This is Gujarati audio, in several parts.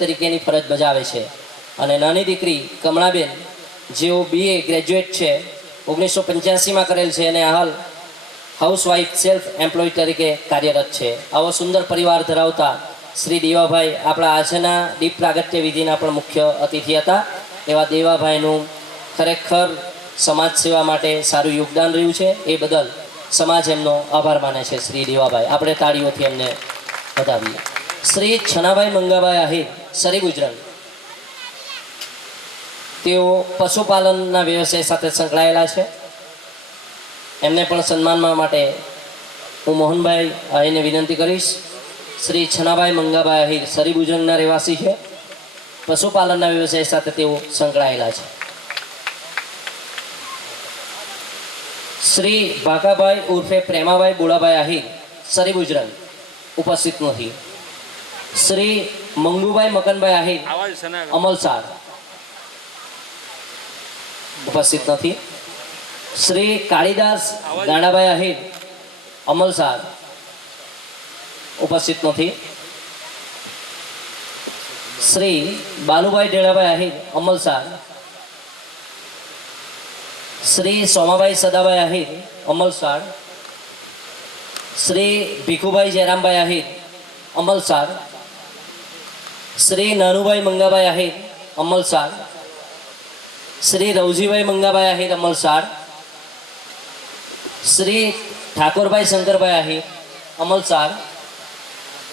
તરીકેની ફરજ બજાવે છે. અને નાની દીકરી કમળાબેન, જેઓ બીએ ગ્રેજ્યુએટ છે ઓગણીસો પંચ્યાસીમાં કરેલ છે અને હાલ હાઉસવાઇફ સેલ્ફ એમ્પ્લોય તરીકે કાર્યરત છે. આવો સુંદર પરિવાર ધરાવતા શ્રી દેવાભાઈ આપણા આજના દીપ પ્રાગત્ય વિધિના પણ મુખ્ય અતિથિ હતા. એવા દેવાભાઈનું ખરેખર સમાજ સેવા માટે સારું યોગદાન રહ્યું છે. એ બદલ સમાજ એમનો આભાર માને છે શ્રી દેવાભાઈ. આપણે તાળીઓથી એમને વધાવીએ. શ્રી છનાભાઈ મંગાભાઈ આહિર સરી ગુજરાત. તેઓ પશુપાલનના વ્યવસાય સાથે સંકળાયેલા છે. એમને પણ સન્માનવા માટે હું મોહનભાઈ અહીને વિનંતી કરીશ. શ્રી છનાભાઈ મંગાભાઈ અહીર સરી ગુજરાતના રહેવાસી છે. પશુપાલનના વ્યવસાય સાથે તેઓ સંકળાયેલા છે. શ્રી ભાકાભાઈ ઉર્ફે પ્રેમાભાઈ બોળાભાઈ આહિર સરી ગુજરાત ઉપસ્થિત નથી. શ્રી મંગુભાઈ મકનભાઈ આહિર આવાજ છે ને અમલસાર ઉપસ્થિત નથી શ્રી કાળીદાસ ગાણાભાઈ આહિર અમલસાર ઉપસ્થિત નથી શ્રી બાલુભાઈ ડેડાભાઈ આહિર અમલસાર શ્રી સોમાભાઈ સદાભાઈ આહિર અમલસાર શ્રી ભીખુભાઈ જયરામભાઈ આહિર અમલસાર શ્રી નાનુભાઈ મંગાભાઈ આહિર અમલસાર શ્રી રવજીભાઈ મંગાભાઈ આહિર અમલસાર શ્રી ઠાકોરભાઈ શંકરભાઈ આહિર અમલસાર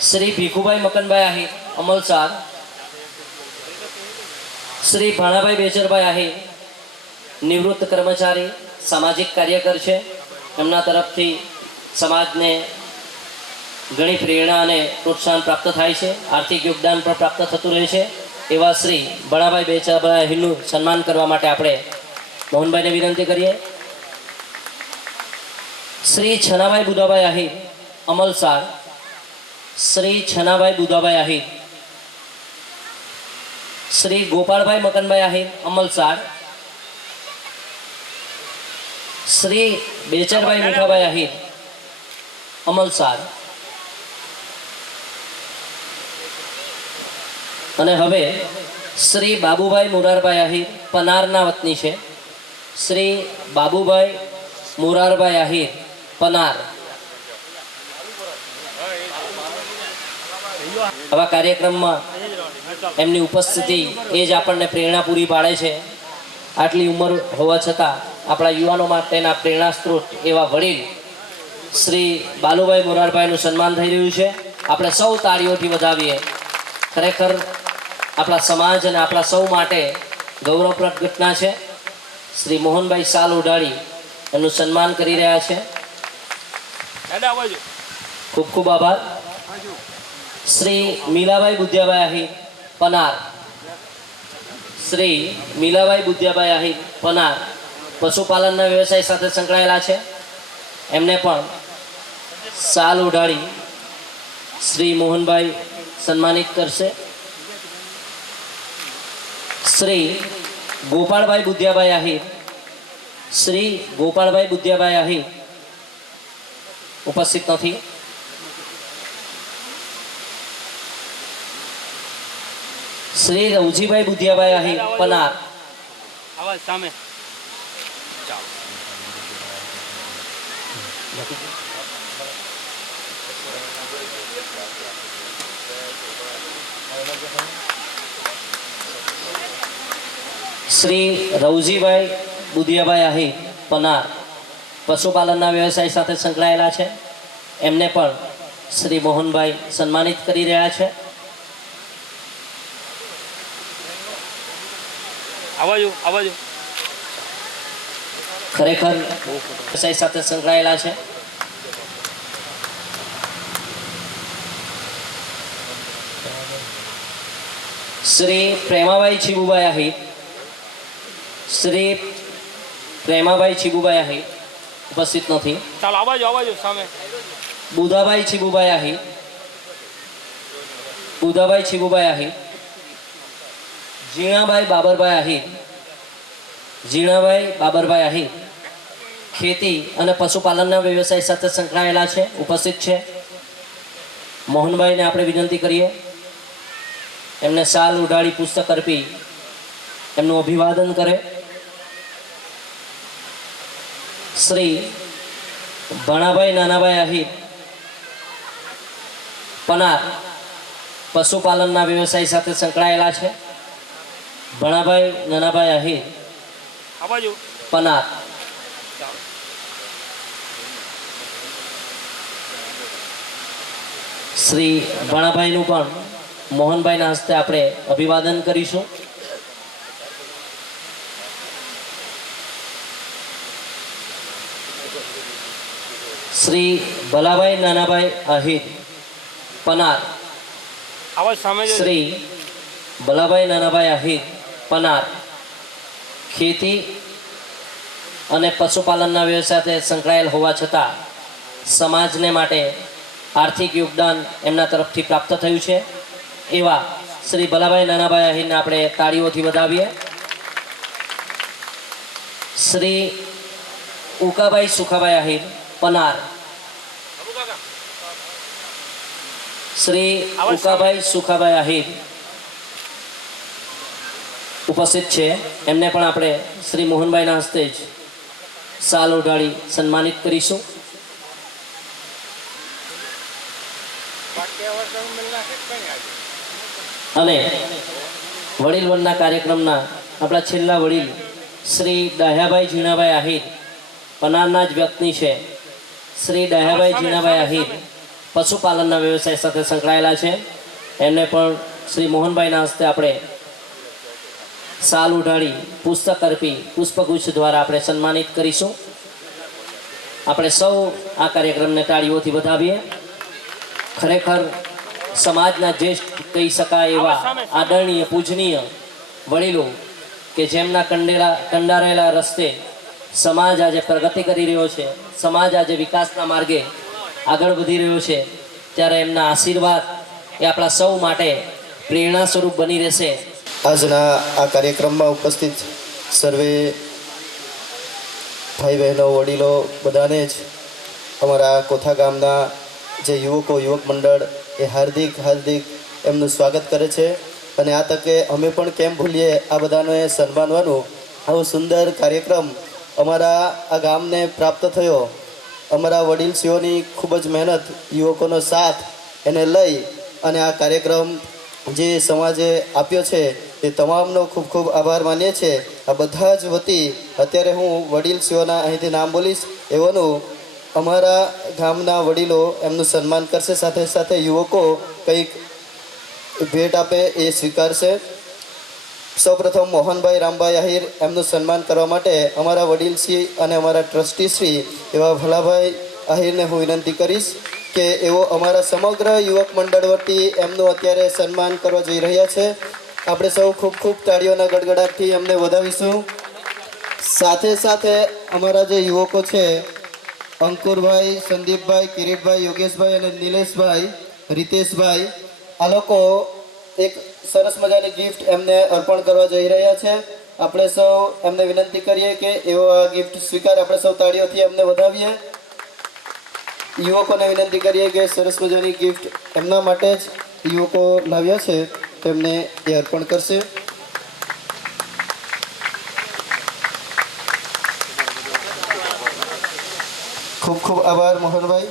શ્રી ભીખુભાઈ મકનભાઈ આહિર અમલસાર શ્રી ભાણાભાઈ બેચરભાઈ આહિર નિવૃત્ત કર્મચારી સામાજિક કાર્યકર છે એમના તરફથી સમાજને ઘણી પ્રેરણા અને પ્રોત્સાહન પ્રાપ્ત થાય છે. આર્થિક યોગદાન પણ પ્રાપ્ત થતું રહે છે. એવા શ્રી ભણાભાઈ બેચાભાઈ આહિરનું સન્માન કરવા માટે આપણે મોહનભાઈને વિનંતી કરીએ. શ્રી છનાભાઈ બુધાભાઈ આહિર અમલસાર શ્રી છનાભાઈ બુધાભાઈ આહિર. શ્રી ગોપાળભાઈ મકનભાઈ આહિર અમલસાર શ્રી બેચરભાઈ મીઠાભાઈ આહિર અમલસાર અને હવે શ્રી બાબુભાઈ મુરારભાઈ આહિર પનારના વતની છે. શ્રી બાબુભાઈ મુરારભાઈ આહિર પનાર. આવા કાર્યક્રમમાં એમની ઉપસ્થિતિ એ જ આપણને પ્રેરણા પૂરી પાડે છે. આટલી ઉંમર હોવા છતાં આપણા યુવાનો માટેના પ્રેરણા સ્ત્રોત એવા વડીલ શ્રી બાલુભાઈ મોરારભાઈનું સન્માન થઈ રહ્યું છે. આપણે સૌ તાળીઓથી વધાવીએ. ખરેખર આપણા સમાજ અને આપણા સૌ માટે ગૌરવપ્રદ ઘટના છે. શ્રી મોહનભાઈ સાલ ઉડાડી એનું સન્માન કરી રહ્યા છે. ખૂબ ખૂબ આભાર. શ્રી મીલાભાઈ બુદ્ધિયાભાઈ આહિર પનાર. શ્રી મીલાભાઈ બુદ્ધિયાભાઈ આહિર પનાર પશુપાલનના વ્યવસાય સાથે સંકળાયેલા છે. એમને પણ સાલ ઉડાડી શ્રી મોહનભાઈ સન્માનિત કરશે. શ્રી ગોપાળભાઈ બુદ્ધિયાભાઈ આહિર શ્રી ગોપાળભાઈ બુદ્ધિયાભાઈ આહિર ઉપસ્થિત નથી શ્રી રવજીભાઈ બુધિયાભાઈ આહિર પનાર આવાજ સામે શ્રી રવજીભાઈ બુધિયાભાઈ આહિર પનાર પશુપાલનના વ્યવસાય સાથે સંકળાયેલા છે. એમને પણ શ્રી મોહનભાઈ સન્માનિત કરી રહ્યા છે. ખરેખર વ્યવસાય સાથે સંકળાયેલા છે. શ્રી પ્રેમાભાઈ છીબુભાઈ આહિર શ્રી પ્રેમાભાઈ છીબુભાઈ આહી ઉપસ્થિત નથી. ચાલ આવાજ આવાજ સામે. બુધાભાઈ છીબુભાઈ આહી. બુધાભાઈ છીબુભાઈ આહી. ઝીણાભાઈ બાબરભાઈ આહી. ઝીણાભાઈ બાબરભાઈ આહી. ખેતી અને પશુપાલનના વ્યવસાય સાથે સંકળાયેલા છે ઉપસ્થિત છે. મોહનભાઈને આપણે વિનંતી કરીએ. એમને શાલ ઉડાડી પુસ્તક અર્પી. એમનું અભિવાદન કરે. શ્રી ભણાભાઈ નાનાભાઈ આહિર પનાર પશુપાલનના વ્યવસાય સાથે સંકળાયેલા છે. ભણાભાઈ નાનાભાઈ આહિર આ બાજુ. પનાર શ્રી ભણાભાઈનું પણ મોહનભાઈના હસ્તે આપણે અભિવાદન કરીશું. શ્રી ભલાભાઈ નાનાભાઈ આહિર પનાર. સામે શ્રી ભલાભાઈ નાનાભાઈ આહિર પનાર. ખેતી અને પશુપાલનના વ્યવસાય સાથે સંકળાયેલ હોવા છતાં સમાજને માટે આર્થિક યોગદાન એમના તરફથી પ્રાપ્ત થયું છે. એવા શ્રી ભલાભાઈ નાનાભાઈ આહિરને આપણે તાળીઓથી વધાવીએ. શ્રી ઉકાભાઈ સુખાભાઈ આહિર પનાર શ્રી ઉકાભાઈ સુખાભાઈ આહિર ઉપસ્થિત છે. એમને પણ આપણે શ્રી મોહનભાઈના હસ્તે જ સાલ ઓઢાડી સન્માનિત કરીશું. અને વડીલ વનના કાર્યક્રમના આપણા છેલ્લા વડીલ શ્રી દહ્યાભાઈ ઝીણાભાઈ આહિર પનારના જ વ્યક્તિ છે. શ્રી ડહ્યાભાઈ જીનાભાઈ આહિર પશુપાલનના વ્યવસાય સાથે સંકળાયેલા છે. એમને પણ શ્રી મોહનભાઈના હસ્તે આપણે સાલ ઉઢાડી પુસ્તક અર્પી પુષ્પગુચ્છ દ્વારા આપણે સન્માનિત કરીશું. આપણે સૌ આ કાર્યક્રમને તાળીઓથી વધાવીએ. ખરેખર સમાજના જ્યેષ્ઠ કહી શકાય એવા આદરણીય પૂજનીય વડીલો કે જેમના કંડેલા કંડારેલા રસ્તે સમાજ આજે પ્રગતિ કરી રહ્યો છે. સમાજ આજે વિકાસના માર્ગે આગળ વધી રહ્યો છે. ત્યારે એમના આશીર્વાદ એ આપણા સૌ માટે પ્રેરણા સ્વરૂપ બની રહેશે. આજના આ કાર્યક્રમમાં ઉપસ્થિત સર્વે ભાઈ બહેનો, વડીલો બધાને જ અમારા કોથા ગામના જે યુવકો, યુવક મંડળ એ હાર્દિક હાર્દિક એમનું સ્વાગત કરે છે. અને આ તકે અમે પણ કેમ ભૂલીએ આ બધાને સન્માનવાનું આવો સુંદર કાર્યક્રમ અમારા આ ગામને પ્રાપ્ત થયો. અમારા વડીલશ્રીઓની ખૂબ જ મહેનત, યુવકોનો સાથ એને લઈ અને આ કાર્યક્રમ જે સમાજે આપ્યો છે, એ તમામનો ખૂબ ખૂબ આભાર માનીએ છીએ આ બધા જ વતી અત્યારે હું વડીલશ્રીઓના અહીંથી નામ બોલીશ. એવાનું અમારા ગામના વડીલો એમનું સન્માન કરશે. સાથે સાથે યુવકો કંઈક ભેટ આપે એ સ્વીકારશે. સૌપ્રથમ મોહનભાઈ રામભાઈ આહિર એમનું સન્માન કરવા માટે અમારા વડીલશ્રી અને અમારા ટ્રસ્ટીશ્રી એવા ભલાભાઈ આહિરને હું વિનંતી કરીશ કે એઓ અમારા સમગ્ર યુવક મંડળ વતી એમનું અત્યારે સન્માન કરવા જઈ રહ્યા છે. આપણે સૌ ખૂબ ખૂબ તાળીઓના ગડગડાટથી એમને વધાવીશું. સાથે સાથે અમારા જે યુવકો છે, અંકુરભાઈ, સંદીપભાઈ, કિરીટભાઈ, યોગેશભાઈ અને નિલેશભાઈ, રીતેશભાઈ, આ લોકો એક સરસ મજાની ગિફ્ટ એમને અર્પણ કરવા જઈ રહ્યા છે. આપણે સૌ એમને વિનંતી કરીએ કે એવો આ ગિફ્ટ સ્વીકાર આપણે સૌ તાળીઓથી એમને વધાવીએ. યુવકોને વિનંતી કરીએ કે સરસ મજાની ગિફ્ટ એમના માટે જ યુવકો લાવ્યા છે. તેમને એ અર્પણ કરશે. ખૂબ ખૂબ આભાર મોહનભાઈ.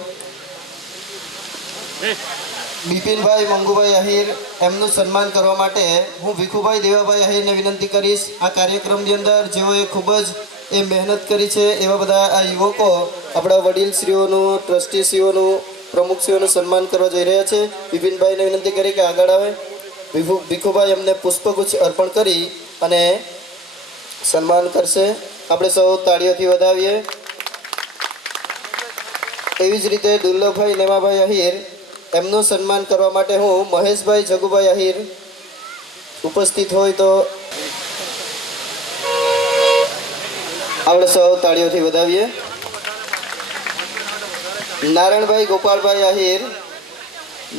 બિપિનભાઈ મંગુભાઈ આહિર એમનું સન્માન કરવા માટે હું ભીખુભાઈ દેવાભાઈ આહિરને વિનંતી કરીશ. આ કાર્યક્રમની અંદર જેઓએ ખૂબ જ એ મહેનત કરી છે, એવા બધા આ યુવકો આપણા વડીલશ્રીઓનું, ટ્રસ્ટીશ્રીઓનું, પ્રમુખશ્રીઓનું સન્માન કરવા જઈ રહ્યા છે. બિપિનભાઈને વિનંતી કરી કે આગળ આવે. ભીખુ, ભીખુભાઈ એમને પુષ્પગુચ્છ અર્પણ કરી અને સન્માન કરશે. આપણે સૌ તાળીઓથી વધાવીએ. એવી જ રીતે દુર્લભભાઈ, નેમાભાઈ આહિર એમનું સન્માન કરવા માટે હું મહેશભાઈ જગુભાઈ આહિર ઉપસ્થિત હોય તો આપણે સૌ તાળીઓથી વધાવીએ. નારણભાઈ ગોપાલભાઈ આહિર,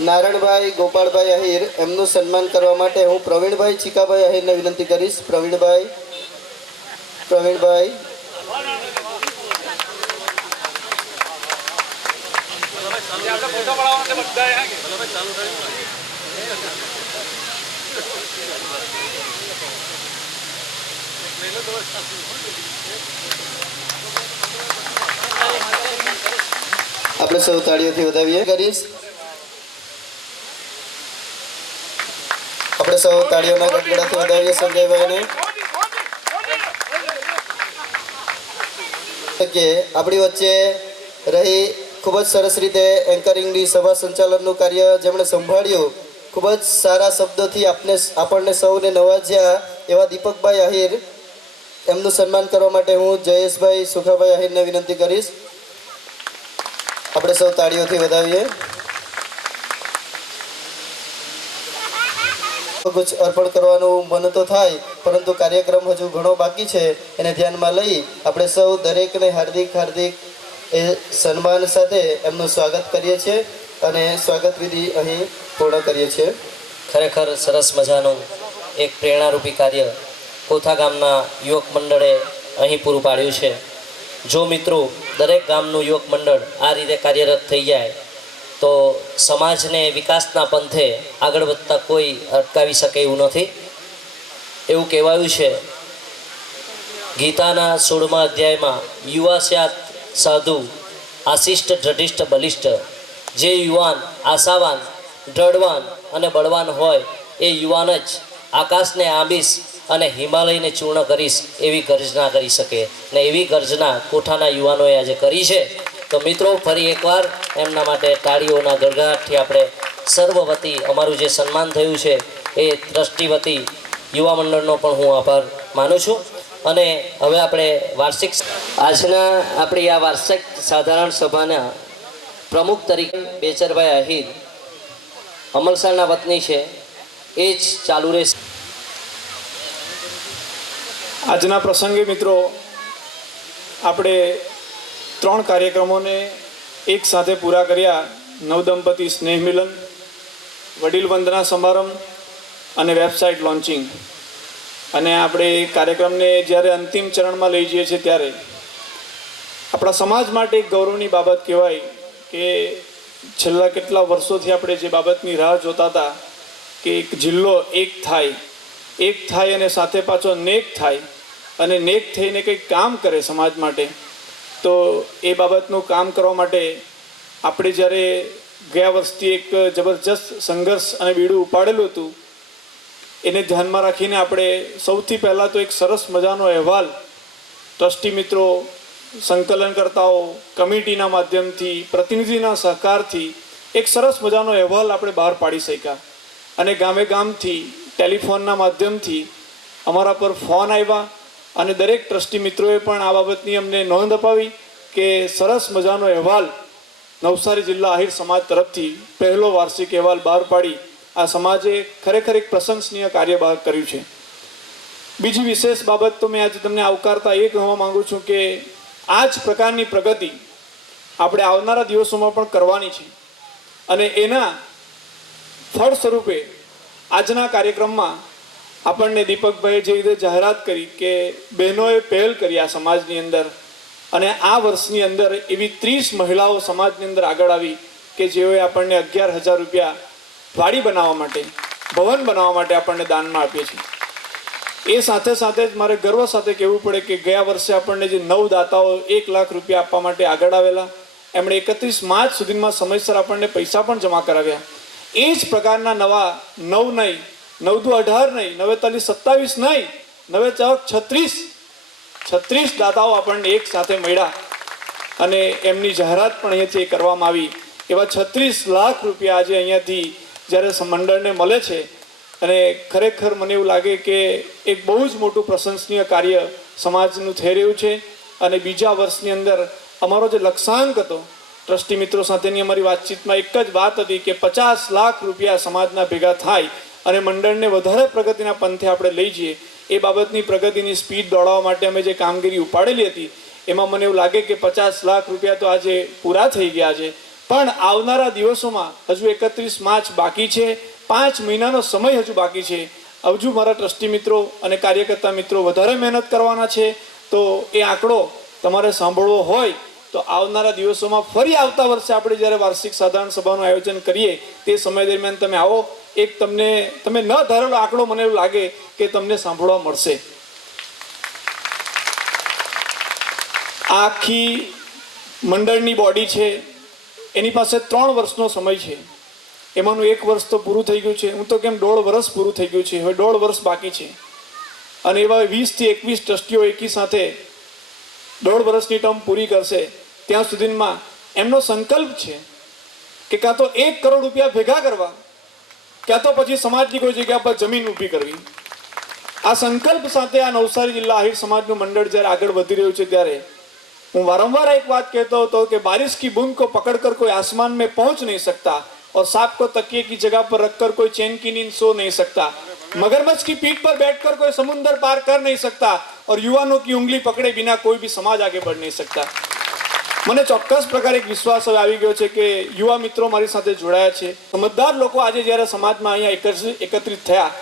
નારણભાઈ ગોપાલભાઈ આહિર એમનું સન્માન કરવા માટે હું પ્રવીણભાઈ ચીકાભાઈ આહિરને વિનંતી કરીશ. પ્રવીણભાઈ પ્રવીણભાઈ આપણે સૌ તાળીઓથી વધાવીએ. કરીશ આપણે સૌ તાળીઓના ગટગડાથી વધાવીએ સંજયભાઈને. કે આપણી વચ્ચે રહી ખૂબ જ સરસ રીતે એન્કરિંગની સભા સંચાલનનું કાર્ય જેમણે સંભાળ્યું. ખૂબ જ સારા શબ્દોથી આપને આપણને સૌને નવાજ્યા એવા દીપકભાઈ આહિર. એમનું સન્માન કરવા માટે હું જયેશભાઈ સુખાભાઈ આહિરને વિનંતી કરીશ. આપણે સૌ તાળીઓથી વધાવીએ. કુછ અર્પણ કરવાનું મન તો થાય, પરંતુ કાર્યક્રમ હજુ ઘણો બાકી છે. એને ધ્યાનમાં લઈ આપણે સૌ દરેકને હાર્દિક હાર્દિક એ સન્માન સાથે એમનું સ્વાગત કરીએ છીએ અને સ્વાગત વિધિ અહીં પૂર્ણ કરીએ છીએ. ખરેખર સરસ મજાનું એક પ્રેરણારૂપી કાર્ય કોથા ગામના યુવક મંડળે અહીં પૂરું પાડ્યું છે. જો મિત્રો દરેક ગામનું યુવક મંડળ આ રીતે કાર્યરત થઈ જાય, તો સમાજને વિકાસના પંથે આગળ વધતા કોઈ અટકાવી શકે એવું નથી. એવું કહેવાયું છે. ગીતાના સોળમા અધ્યાયમાં યુવા સ્યાત સાધુ, આશિષ્ટ દ્રઢિષ્ઠ બલિષ્ઠ જે યુવાન, આશાવાન દ્રઢવાન અને બળવાન હોય, એ યુવાન જ આકાશને આંબીશ અને હિમાલયને ચૂર્ણ કરીશ એવી ગર્જના કરી શકે. ને એવી ગર્જના કોઠાના યુવાનોએ આજે કરી છે. તો મિત્રો, ફરી એકવાર એમના માટે તાળીઓના ગળગળાટથી આપણે સર્વ વતી અમારું જે સન્માન થયું છે, એ ટ્રસ્ટી વતી યુવા મંડળનો પણ હું આભાર માનું છું. અને હવે આપણે વાર્ષિક આજના આપણી આ વાર્ષિક સાધારણ સભાના પ્રમુખ તરીકે બેચરભાઈ અહીર અમલસાડના વતની છે. એ જ ચાલુ રહેશે. આજના પ્રસંગે મિત્રો, આપણે ત્રણ કાર્યક્રમોને એક સાથે પૂરા કર્યા. નવદંપતિ સ્નેહ મિલન, વડીલ વંદના સમારંભ અને વેબસાઇટ લોન્ચિંગ. અને આપણે કાર્યક્રમને જ્યારે અંતિમ ચરણમાં લઈ જઈએ છીએ ત્યારે આપણા સમાજ માટે એક ગૌરવની બાબત કહેવાય કે છેલ્લા કેટલા વર્ષોથી આપણે જે બાબતની રાહ જોતા હતા કે એક જિલ્લો એક થાય એક થાય અને સાથે પાછો નેક થાય અને નેક થઈને કંઈક કામ કરે સમાજ માટે, તો એ બાબતનું કામ કરવા માટે આપણે જ્યારે ગયા વર્ષથી એક જબરજસ્ત સંઘર્ષ અને બીડું ઉપાડેલું હતું એને ધ્યાનમાં રાખીને આપણે સૌથી પહેલાં તો એક સરસ મજાનો અહેવાલ ટ્રસ્ટી મિત્રો, સંકલનકર્તાઓ, કમિટીના માધ્યમથી, પ્રતિનિધિના સહકારથી એક સરસ મજાનો અહેવાલ આપણે બહાર પાડી શક્યા. અને ગામે ગામથી, ટેલિફોનના માધ્યમથી અમારા પર ફોન આવ્યા અને દરેક ટ્રસ્ટી મિત્રોએ પણ આ બાબતની અમને નોંધ અપાવી કે સરસ મજાનો અહેવાલ નવસારી જિલ્લા આહિર સમાજ તરફથી પહેલો વાર્ષિક અહેવાલ બહાર પાડી આ સમાજે ખરેખર એક પ્રશંસનીય કાર્ય બહાર કર્યું છે. બીજી વિશેષ બાબત તો મેં આજે તમને આવકારતા એ કહેવા માંગુ છું કે આ જ પ્રકારની પ્રગતિ આપણે આવનારા દિવસોમાં પણ કરવાની છે. અને એના ફળ સ્વરૂપે આજના કાર્યક્રમમાં આપણને દીપકભાઈએ જે રીતે જાહેરાત કરી કે બહેનોએ પહેલ કરી આ સમાજની અંદર અને આ વર્ષની અંદર એવી ત્રીસ મહિલાઓ સમાજની અંદર આગળ આવી કે જેઓએ આપણને અગિયાર હજાર રૂપિયા વાડી બનાવવા માટે, ભવન બનાવવા માટે આપણને દાનમાં આપીએ છીએ. એ સાથે સાથે જ મારે ગર્વ સાથે કહેવું પડે કે ગયા વર્ષે આપણને જે નવ દાતાઓ એક લાખ રૂપિયા આપવા માટે આગળ આવેલા, એમણે એકત્રીસ માર્ચ સુધીમાં સમયસર આપણને પૈસા પણ જમા કરાવ્યા. એ જ પ્રકારના નવા નવ નહીં નવ દુ અઢાર નહીં, નવેતાલીસ સત્તાવીસ નહીં નવે ચોક છત્રીસ છત્રીસ દાતાઓ આપણને એક સાથે મળ્યા અને એમની જાહેરાત પણ અહીંયાથી કરવામાં આવી. એવા છત્રીસ લાખ રૂપિયા આજે અહીંયાથી જ્યારે મંડળને મળે છે અને ખરેખર મને એવું લાગે કે એક બહુ જ મોટું પ્રશંસનીય કાર્ય સમાજનું થઈ રહ્યું છે અને બીજા વર્ષની અંદર અમારો જે લક્ષ્યાંક હતો, ટ્રસ્ટી મિત્રો સાથેની અમારી વાતચીતમાં એક જ વાત હતી કે પચાસ લાખ રૂપિયા સમાજના ભેગા થાય અને મંડળને વધારે પ્રગતિના પંથે આપણે લઈ જઈએ, એ બાબતની પ્રગતિની સ્પીડ દોડાવવા માટે અમે જે કામગીરી ઉપાડેલી હતી, એમાં મને એવું લાગે કે પચાસ લાખ રૂપિયા તો આજે પૂરા થઈ ગયા છે. પણ આવનારા દિવસોમાં હજુ એકત્રીસ માર્ચ બાકી છે. પાંચ મહિનાનો સમય હજુ બાકી છે. હજુ મારા ટ્રસ્ટી મિત્રો અને કાર્યકર્તા મિત્રો વધારે મહેનત કરવાના છે. તો એ આંકડો તમારે સાંભળવો હોય તો આવનારા દિવસોમાં ફરી આવતા વર્ષે આપણે જ્યારે વાર્ષિક સાધારણ સભાનું આયોજન કરીએ તે સમય દરમિયાન તમે આવો. એક તમને, તમે ન ધારેલો આંકડો મને એવું લાગે કે તમને સાંભળવા મળશે. આખી મંડળની બોડી છે. એની પાસે ત્રણ વર્ષનો સમય છે. એમાંનું એક વર્ષ તો પૂરું થઈ ગયું છે. હું તો કેમ દોઢ વર્ષ પૂરું થઈ ગયું છે? હવે દોઢ વર્ષ બાકી છે. અને એવા વીસથી એકવીસ ટ્રસ્ટીઓ એકી સાથે દોઢ વર્ષની ટર્મ પૂરી કરશે. ત્યાં સુધીમાં એમનો સંકલ્પ છે કે કાં તો એક કરોડ રૂપિયા ભેગા કરવા ક્યાં તો પછી સમાજની કોઈ જગ્યા પર જમીન ઊભી કરવી. આ સંકલ્પ સાથે આ નવસારી જિલ્લા આહિર સમાજનું મંડળ જ્યારે આગળ વધી રહ્યું છે ત્યારે હું વારંવાર એક વાત કહેતો હતો કે बारिश की बूंद को पकड़कर कोई आसमान में पहुंच नहीं सकता और सांप को तकिए की जगह पर रखकर कोई चैन की नींद सो नहीं सकता मगरमच्छ की पीठ पर बैठकर कोई समुंदर पार कर नहीं सकता और युवानों की उंगली पकड़े बिना कोई भी समाज आगे बढ़ नहीं सकता મને ચોક્કસ પ્રકારે એક વિશ્વાસ હવે આવી ગયો છે કે યુવા મિત્રો મારી સાથે જોડાયા છે સમજદાર લોકો આજે જ્યારે સમાજમાં અહીંયા એકત્રિત એકત્રિત થયા